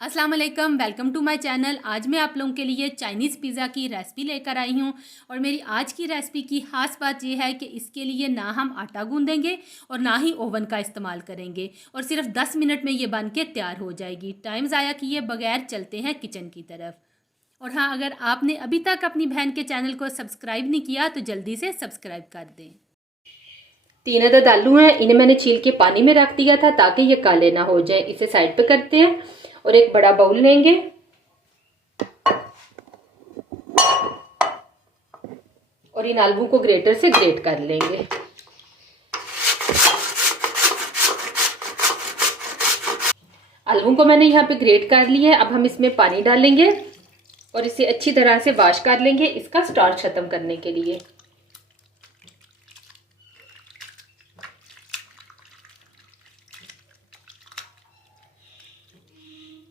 अस्सलाम वालेकुम, welcome to my channel. आज मैं आप लोगों के लिए चाइनीज़ पिज़्ज़ा की रेसिपी लेकर आई हूँ। और मेरी आज की रेसिपी की ख़ास बात यह है कि इसके लिए ना हम आटा गूंदेंगे और ना ही ओवन का इस्तेमाल करेंगे, और सिर्फ 10 मिनट में ये बन के तैयार हो जाएगी। टाइम ज़ाया किए बगैर चलते हैं किचन की तरफ। और हाँ, अगर आपने अभी तक अपनी बहन के चैनल को सब्सक्राइब नहीं किया तो जल्दी से सब्सक्राइब कर दें। 3 अदद आलू हैं, इन्हें मैंने छील के पानी में रख दिया था ताकि ये काले ना हो जाए। इसे साइड पे करते हैं और एक बड़ा बाउल लेंगे और इन आलू को ग्रेटर से ग्रेट कर लेंगे। आलू को मैंने यहाँ पे ग्रेट कर लिया है। अब हम इसमें पानी डालेंगे और इसे अच्छी तरह से वॉश कर लेंगे इसका स्टार्च खत्म करने के लिए।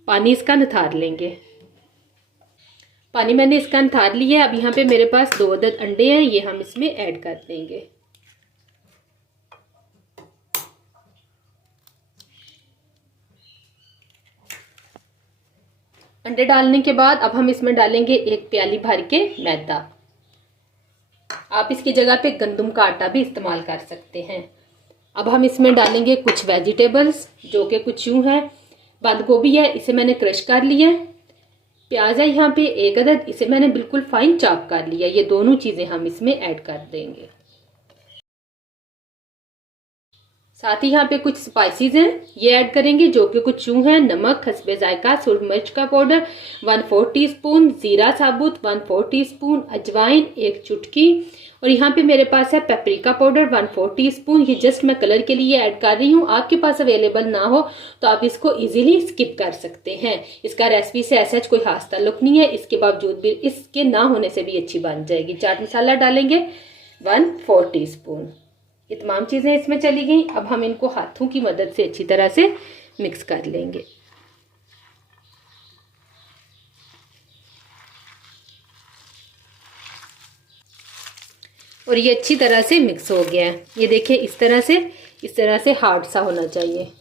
पानी इसका निथार लेंगे। पानी मैंने इसका निथार लिया है। अब यहाँ पे मेरे पास 2 अदद अंडे हैं, ये हम इसमें ऐड कर देंगे। अंडे डालने के बाद अब हम इसमें डालेंगे 1 प्याली भर के मैदा। आप इसकी जगह पे गंदम का आटा भी इस्तेमाल कर सकते हैं। अब हम इसमें डालेंगे कुछ वेजिटेबल्स, जो कि कुछ यूं है। बंद गोभी है, इसे मैंने क्रश कर लिया है। प्याज है यहाँ पे 1 अदद, इसे मैंने बिल्कुल फाइन चॉप कर लिया। ये दोनों चीजें हम इसमें ऐड कर देंगे। साथ ही यहाँ पे कुछ स्पाइसेस हैं, ये ऐड करेंगे, जो कि कुछ यूं है। नमक हस्बे जायका, सूरज मिर्च का पाउडर 1/4 टीस्पून, जीरा साबुत 1/4 टीस्पून, अजवाइन 1 चुटकी, और यहाँ पे मेरे पास है पेपरिका पाउडर 1/4 टीस्पून। ये जस्ट मैं कलर के लिए ऐड कर रही हूँ। आपके पास अवेलेबल ना हो तो आप इसको इजीली स्किप कर सकते हैं। इसका रेसिपी से ऐसा कोई खास ताल्लुक नहीं है, इसके बावजूद भी इसके ना होने से भी अच्छी बन जाएगी। चाट मसाला डालेंगे 1/4 टीस्पून। ये तमाम चीज़ें इसमें चली गई। अब हम इनको हाथों की मदद से अच्छी तरह से मिक्स कर लेंगे। और ये अच्छी तरह से मिक्स हो गया है। ये देखिए इस तरह से हार्ड सा होना चाहिए।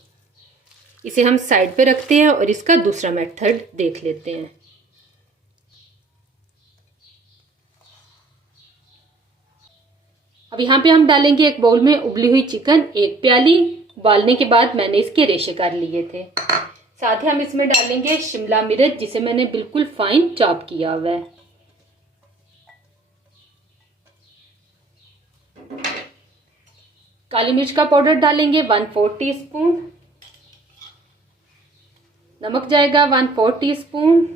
इसे हम साइड पे रखते हैं और इसका दूसरा मेथड देख लेते हैं। अब यहाँ पे हम डालेंगे एक बाउल में उबली हुई चिकन 1 प्याली। उबालने के बाद मैंने इसके रेशे कर लिए थे। साथ ही हम इसमें डालेंगे शिमला मिर्च, जिसे मैंने बिल्कुल फाइन चॉप किया हुआ है। काली मिर्च का पाउडर डालेंगे 1/4 टीस्पून। नमक जाएगा 1/4 टीस्पून।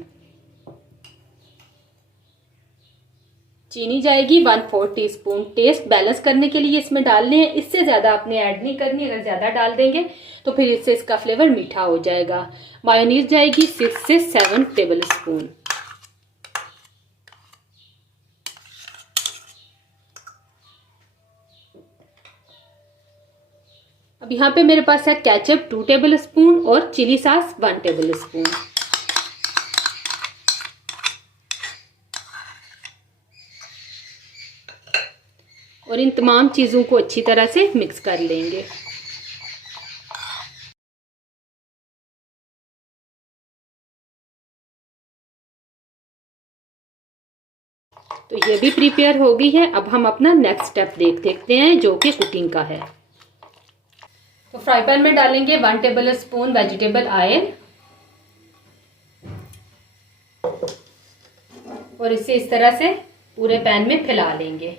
चीनी जाएगी 1/4 टीस्पून। टेस्ट बैलेंस करने के लिए इसमें डालने हैं, इससे ज्यादा आपने ऐड नहीं करनी। अगर ज्यादा डाल देंगे तो फिर इससे इसका फ्लेवर मीठा हो जाएगा। मायोनीज जाएगी 6 से 7 टेबल स्पून। अब यहाँ पे मेरे पास है केचप 2 टेबल स्पून और चिली सॉस 1 टेबल स्पून। और इन तमाम चीज़ों को अच्छी तरह से मिक्स कर लेंगे। तो ये भी प्रिपेयर हो गई है। अब हम अपना नेक्स्ट स्टेप देखते हैं, जो कि कुकिंग का है। तो फ्राई पैन में डालेंगे 1 टेबल स्पून वेजिटेबल ऑयल और इसे इस तरह से पूरे पैन में फैला लेंगे।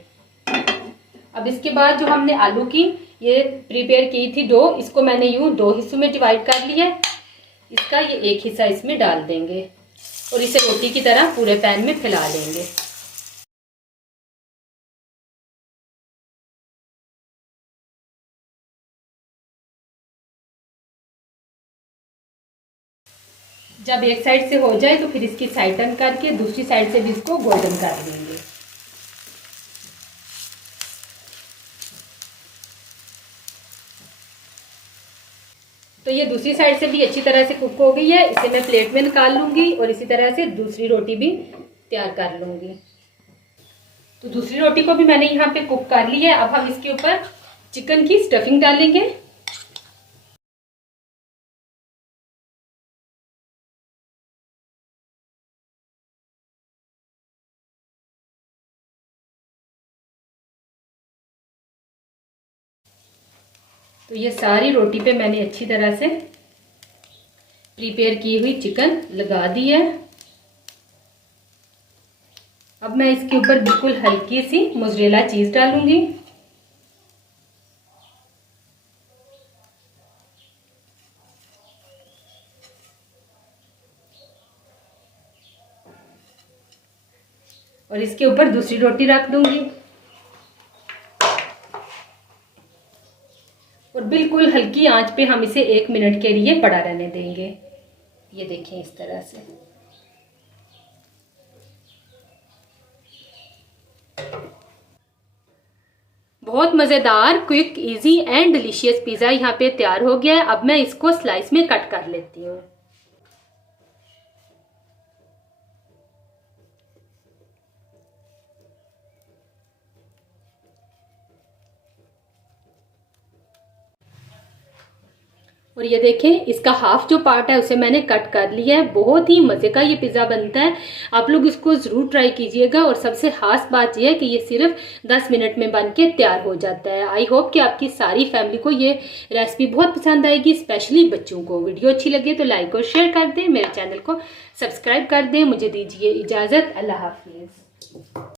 अब इसके बाद जो हमने आलू की ये प्रिपेयर की थी डो, इसको मैंने यूं 2 हिस्सों में डिवाइड कर लिया। इसका ये एक हिस्सा इसमें डाल देंगे और इसे रोटी की तरह पूरे पैन में फैला लेंगे। जब एक साइड से हो जाए तो फिर इसकी साइड टर्न करके दूसरी साइड से भी इसको गोल्डन कर देंगे। तो ये दूसरी साइड से भी अच्छी तरह से कुक हो गई है। इसे मैं प्लेट में निकाल लूंगी और इसी तरह से दूसरी रोटी भी तैयार कर लूंगी। तो दूसरी रोटी को भी मैंने यहाँ पे कुक कर ली है। अब हम इसके ऊपर चिकन की स्टफिंग डालेंगे। तो ये सारी रोटी पे मैंने अच्छी तरह से प्रिपेयर की हुई चिकन लगा दी है। अब मैं इसके ऊपर बिल्कुल हल्की सी मोज़रेला चीज डालूंगी। और इसके ऊपर दूसरी रोटी रख दूंगी और बिल्कुल हल्की आंच पे हम इसे 1 मिनट के लिए पड़ा रहने देंगे। ये देखें इस तरह से। बहुत मज़ेदार, quick, easy and delicious pizza यहाँ पे तैयार हो गया है। अब मैं इसको स्लाइस में कट कर लेती हूँ। और ये देखें, इसका हाफ जो पार्ट है उसे मैंने कट कर लिया है। बहुत ही मज़े का ये पिज़्ज़ा बनता है, आप लोग इसको ज़रूर ट्राई कीजिएगा। और सबसे खास बात यह है कि ये सिर्फ 10 मिनट में बन के तैयार हो जाता है। आई होप कि आपकी सारी फैमिली को ये रेसिपी बहुत पसंद आएगी, स्पेशली बच्चों को। वीडियो अच्छी लगे तो लाइक और शेयर कर दें, मेरे चैनल को सब्सक्राइब कर दें। मुझे दीजिए इजाज़त, अल्लाह हाफिज़।